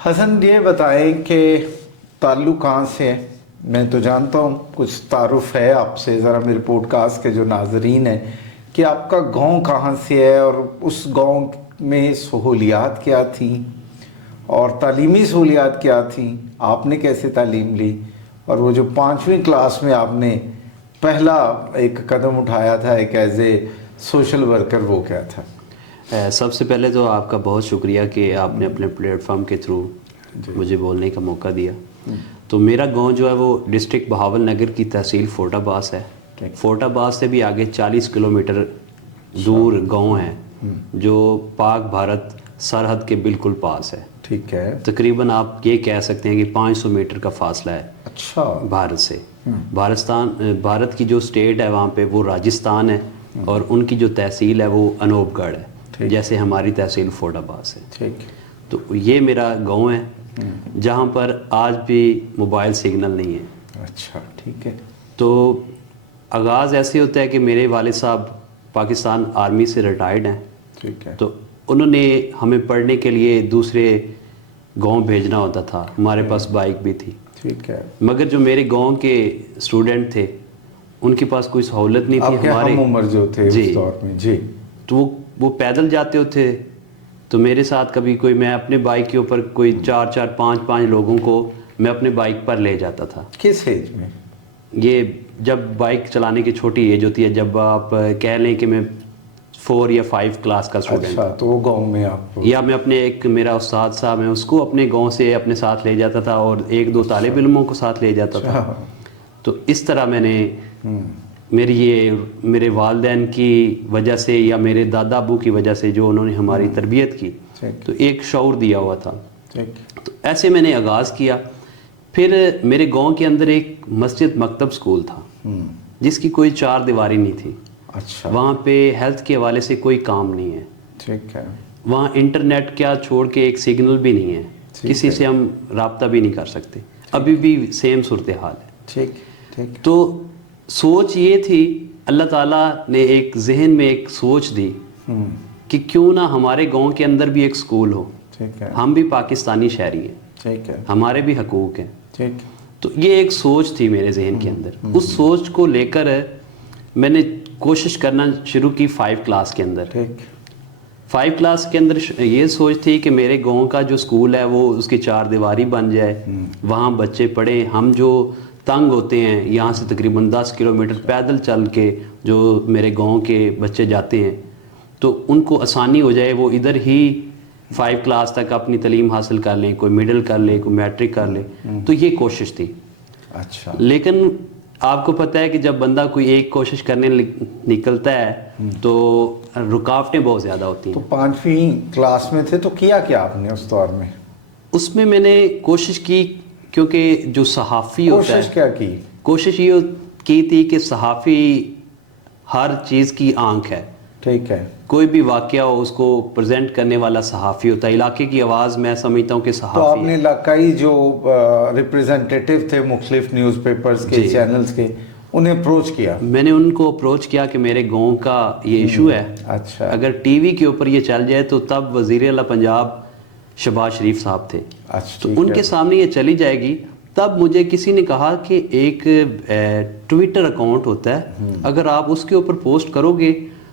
حسن یہ بتائیں کہ تعلق کہاں سے ہے؟ میں تو جانتا ہوں کچھ تعارف ہے آپ سے، ذرا میرے پوڈ کاسٹ کے جو ناظرین ہیں کہ آپ کا گاؤں کہاں سے ہے اور اس گاؤں میں سہولیات کیا تھیں اور تعلیمی سہولیات کیا تھیں، آپ نے کیسے تعلیم لی، اور وہ جو 5ویں کلاس میں آپ نے پہلا ایک قدم اٹھایا تھا ایک ایز اے سوشل ورکر، وہ کیا تھا؟ سب سے پہلے تو آپ کا بہت شکریہ کہ آپ نے اپنے پلیٹ فارم کے تھرو مجھے بولنے کا موقع دیا۔ تو میرا گاؤں جو ہے وہ ڈسٹرکٹ بہاول نگر کی تحصیل فورٹ عباس ہے۔ فورٹ عباس سے بھی آگے 40 کلومیٹر دور گاؤں ہے جو پاک بھارت سرحد کے بالکل پاس ہے۔ ٹھیک ہے، تقریباً آپ یہ کہہ سکتے ہیں کہ 500 میٹر کا فاصلہ ہے اچھا بھارت سے۔ بھارت کی جو اسٹیٹ ہے وہاں پہ وہ راجستھان ہے، اور ان کی جو تحصیل ہے وہ انوپ گڑھ ہے، جیسے ہماری تحصیل فورٹ عباس ہے۔ ٹھیک، تو یہ میرا گاؤں ہے جہاں پر آج بھی موبائل سگنل نہیں ہے۔ اچھا ٹھیک ہے۔ تو آغاز ایسے ہوتا ہے کہ میرے والد صاحب پاکستان آرمی سے ریٹائرڈ ہیں، ٹھیک ہے، تو انہوں نے ہمیں پڑھنے کے لیے دوسرے گاؤں بھیجنا ہوتا تھا، ہمارے پاس بائک بھی تھی، ٹھیک ہے۔ مگر جو میرے گاؤں کے اسٹوڈنٹ تھے ان کے پاس کوئی سہولت نہیں تھی، آپ کے ہم عمر جو تھے اس دور میں، جی، تو وہ پیدل جاتے ہوتے، تو میرے ساتھ کبھی کوئی، میں اپنے بائک کے اوپر کوئی 4 5 لوگوں کو میں اپنے بائک پر لے جاتا تھا۔ کس ایج میں؟ یہ جب بائک چلانے کی چھوٹی ایج ہوتی ہے، جب آپ کہہ لیں کہ میں 4 یا 5 کلاس کا اسٹوڈنٹ، اچھا، تو وہ گاؤں میں آپ، یا میں اپنے ایک میرا استاد صاحب ہیں اس کو اپنے گاؤں سے اپنے ساتھ لے جاتا تھا، اور 1 2 طالب علموں کو ساتھ لے جاتا تھا۔ تو اس طرح میں نے میرے والدین کی وجہ سے یا میرے دادا ابو کی وجہ سے جو انہوں نے ہماری تربیت کی، تو ایک شعور دیا ہوا تھا۔ تو ایسے میں نے آغاز کیا۔ پھر میرے گاؤں کے اندر ایک مسجد مکتب سکول تھا جس کی کوئی 4 دیواری نہیں تھی۔ اچھا، وہاں پہ ہیلتھ کے حوالے سے کوئی کام نہیں ہے، ٹھیک ہے، وہاں انٹرنیٹ کیا چھوڑ کے ایک سگنل بھی نہیں ہے، کسی سے ہم رابطہ بھی نہیں کر سکتے، ابھی بھی سیم صورتحال ہے۔ ٹھیک ٹھیک۔ تو سوچ یہ تھی، اللہ تعالیٰ نے ایک ذہن میں ایک سوچ دی کہ کیوں نہ ہمارے گاؤں کے اندر بھی ایک سکول ہو، ٹھیک ہے، ہم بھی پاکستانی شہری ہیں، ٹھیک ہے، ہمارے بھی حقوق ہیں۔ ٹھیک، تو یہ ایک سوچ تھی میرے ذہن کے اندر، اس سوچ کو لے کر میں نے کوشش کرنا شروع کی 5 کلاس کے اندر۔ ٹھیک، 5 کلاس کے اندر یہ سوچ تھی کہ میرے گاؤں کا جو سکول ہے وہ اس کی 4 دیواری بن جائے، وہاں بچے پڑھیں۔ ہم جو تنگ ہوتے ہیں یہاں سے تقریباً 10 کلومیٹر پیدل چل کے جو میرے گاؤں کے بچے جاتے ہیں، تو ان کو آسانی ہو جائے، وہ ادھر ہی 5 کلاس تک اپنی تعلیم حاصل کر لیں، کوئی مڈل کر لے، کوئی میٹرک کر لے۔ تو یہ کوشش تھی۔ اچھا، لیکن آپ کو پتہ ہے کہ جب بندہ کوئی ایک کوشش کرنے نکلتا ہے تو رکاوٹیں بہت زیادہ ہوتی ہیں۔ تو 5ویں کلاس میں تھے تو کیا کیا آپ نے اس دور میں؟ اس میں نے کوشش کی، کیونکہ جو صحافی ہوتا ہے، کوشش کیا کی؟ کوشش یہ کی تھی کہ صحافی ہر چیز کی آنکھ ہے، ٹھیک ہے، کوئی بھی واقعہ ہو اس کو پریزنٹ کرنے والا صحافی ہوتا ہے، علاقے کی آواز میں سمجھتا ہوں کہ تو آپ صحافی نے ہے۔ علاقائی جو ریپریزنٹیٹیو تھے مختلف نیوز پیپرز کے، چینلز کے، انہیں اپروچ کیا؟ میں نے ان کو اپروچ کیا کہ میرے گاؤں کا یہ ایشو ہے، اچھا، اگر ٹی وی کے اوپر یہ چل جائے، تو تب وزیر اعلیٰ پنجاب شہباز شریف صاحب تھے، اچھا، تو ان کے سامنے یہ چلی جائے گی۔ تب مجھے کسی نے کہا کہ ایک ٹویٹر اکاؤنٹ ہوتا ہے، اگر آپ اس کے اوپر پوسٹ کرو گے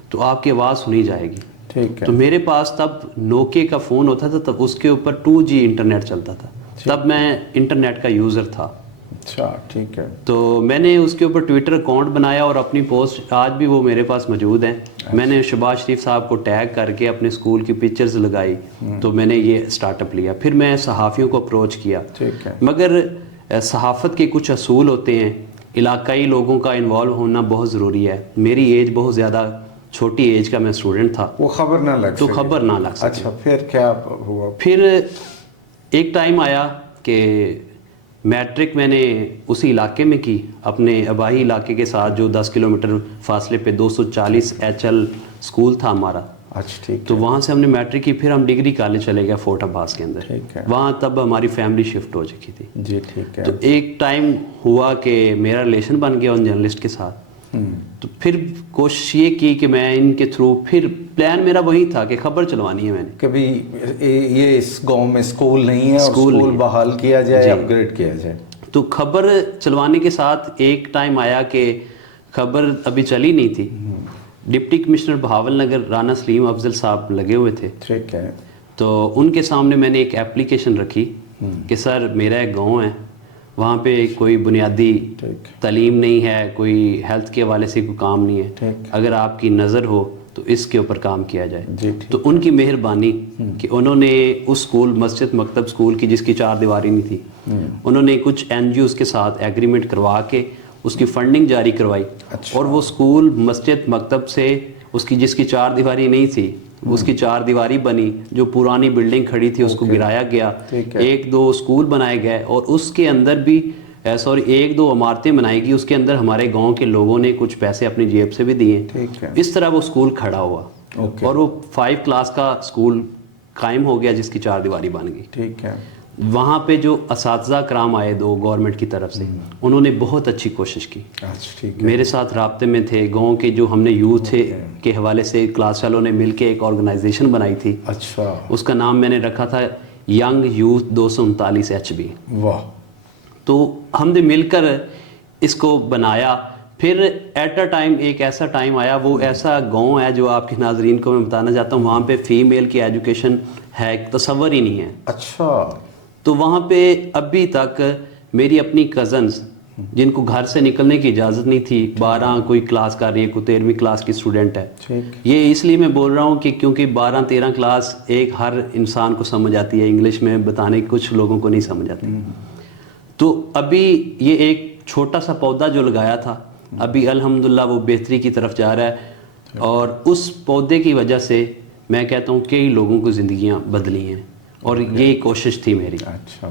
تو آپ کی آواز سنی جائے گی۔ ٹھیک ہے، تو میرے پاس تب نوکے کا فون ہوتا تھا، تب اس کے اوپر 2G انٹرنیٹ چلتا تھا، تب میں انٹرنیٹ کا یوزر تھا۔ اچھا، ٹھیک ہے، تو میں نے اس کے اوپر ٹویٹر اکاؤنٹ بنایا اور اپنی پوسٹ آج بھی وہ میرے پاس موجود ہیں۔ میں نے شہباز شریف صاحب کو ٹیگ کر کے اپنے اسکول کی پکچرز لگائی، تو میں نے یہ اسٹارٹ اپ لیا۔ پھر میں صحافیوں کو اپروچ کیا، ٹھیک ہے، مگر صحافت کے کچھ اصول ہوتے ہیں، علاقائی لوگوں کا انوالو ہونا بہت ضروری ہے۔ میری ایج بہت زیادہ چھوٹی ایج کا میں اسٹوڈنٹ تھا، وہ خبر نہ لگ تو سکے، خبر نہ لگ سکے۔ اچھا، پھر کیا ہوا؟ پھر ایک ٹائم آیا کہ میٹرک میں نے اسی علاقے میں کی، اپنے آبائی علاقے کے ساتھ جو 10 کلومیٹر فاصلے پہ 240 HL اسکول تھا ہمارا، اچھا، ٹھیک، تو وہاں سے ہم نے میٹرک کی۔ پھر ہم ڈگری کالج چلے گئے فورٹ عباس کے اندر، ٹھیک ہے، وہاں تب ہماری فیملی شفٹ ہو چکی تھی۔ جی، ٹھیک ہے، تو ایک ٹائم ہوا کہ میرا ریلیشن بن گیا ان جرنلسٹ کے ساتھ، تو پھر کوشش یہ کی کہ میں ان کے تھرو، پھر پلان میرا وہی تھا کہ خبر چلوانی ہے میں نے. کبھی یہ اس گاؤں میں اسکول نہیں ہے اور اسکول بحال کیا جائے، اپ گریڈ کیا جائے. تو خبر چلوانے کے ساتھ ایک ٹائم آیا کہ خبر ابھی چلی نہیں تھی. ڈپٹی کمشنر بہاول نگر رانا سلیم افضل صاحب لگے ہوئے تھے. ٹھیک ہے. تو ان کے سامنے میں نے ایک اپلیکیشن رکھی کہ سر میرا ایک گاؤں ہے، وہاں پہ کوئی بنیادی تعلیم نہیں ہے، کوئی ہیلتھ کے حوالے سے کوئی کام نہیں ہے، اگر آپ کی نظر ہو تو اس کے اوپر کام کیا جائے. تو ان کی مہربانی کہ انہوں نے اس اسکول مسجد مکتب اسکول کی جس کی 4 دیواری نہیں تھی، انہوں نے کچھ این جی اوز کے ساتھ ایگریمنٹ کروا کے اس کی فنڈنگ جاری کروائی. اور وہ اسکول مسجد مکتب سے اس کی جس کی 4 دیواری نہیں تھی اس کی 4 دیواری بنی. جو پرانی بلڈنگ کھڑی تھی اس کو گرایا گیا، 1-2 اسکول بنائے گئے، اور اس کے اندر بھی 1-2 عمارتیں بنائی گئی. اس کے اندر ہمارے گاؤں کے لوگوں نے کچھ پیسے اپنی جیب سے بھی دیے. اس طرح وہ اسکول کھڑا ہوا اور وہ 5 کلاس کا اسکول قائم ہو گیا جس کی 4 دیواری بن گئی. ٹھیک ہے. وہاں پہ جو اساتذہ کرام آئے 2 گورنمنٹ کی طرف سے، انہوں نے بہت اچھی کوشش کی، میرے ساتھ رابطے میں تھے. گاؤں کے جو ہم نے یوتھ کے حوالے سے کلاس والوں نے مل کے ایک آرگنائزیشن بنائی تھی. اچھا. اس کا نام میں نے رکھا تھا ینگ یوتھ 239 HB. واہ. تو ہم نے مل کر اس کو بنایا. پھر ایٹ اے ٹائم ایک ایسا ٹائم آیا، وہ ایسا گاؤں ہے جو آپ کے ناظرین کو میں بتانا چاہتا ہوں، وہاں پہ فیمیل کی ایجوکیشن ہے تصور ہی نہیں ہے. اچھا. تو وہاں پہ ابھی تک میری اپنی کزنز جن کو گھر سے نکلنے کی اجازت نہیں تھی، 12 کوئی کلاس کر رہی ہے، کوئی 13ویں کلاس کی اسٹوڈنٹ ہے. یہ اس لیے میں بول رہا ہوں کہ کیونکہ 12-13 کلاس ایک ہر انسان کو سمجھ آتی ہے، انگلش میں بتانے کچھ لوگوں کو نہیں سمجھ آتی. تو ابھی یہ ایک چھوٹا سا پودا جو لگایا تھا، ابھی الحمدللہ وہ بہتری کی طرف جا رہا ہے. اور اس پودے کی وجہ سے میں کہتا ہوں کئی لوگوں کو زندگیاں بدلی ہیں، اور یہی کوشش تھی میری. اچھا.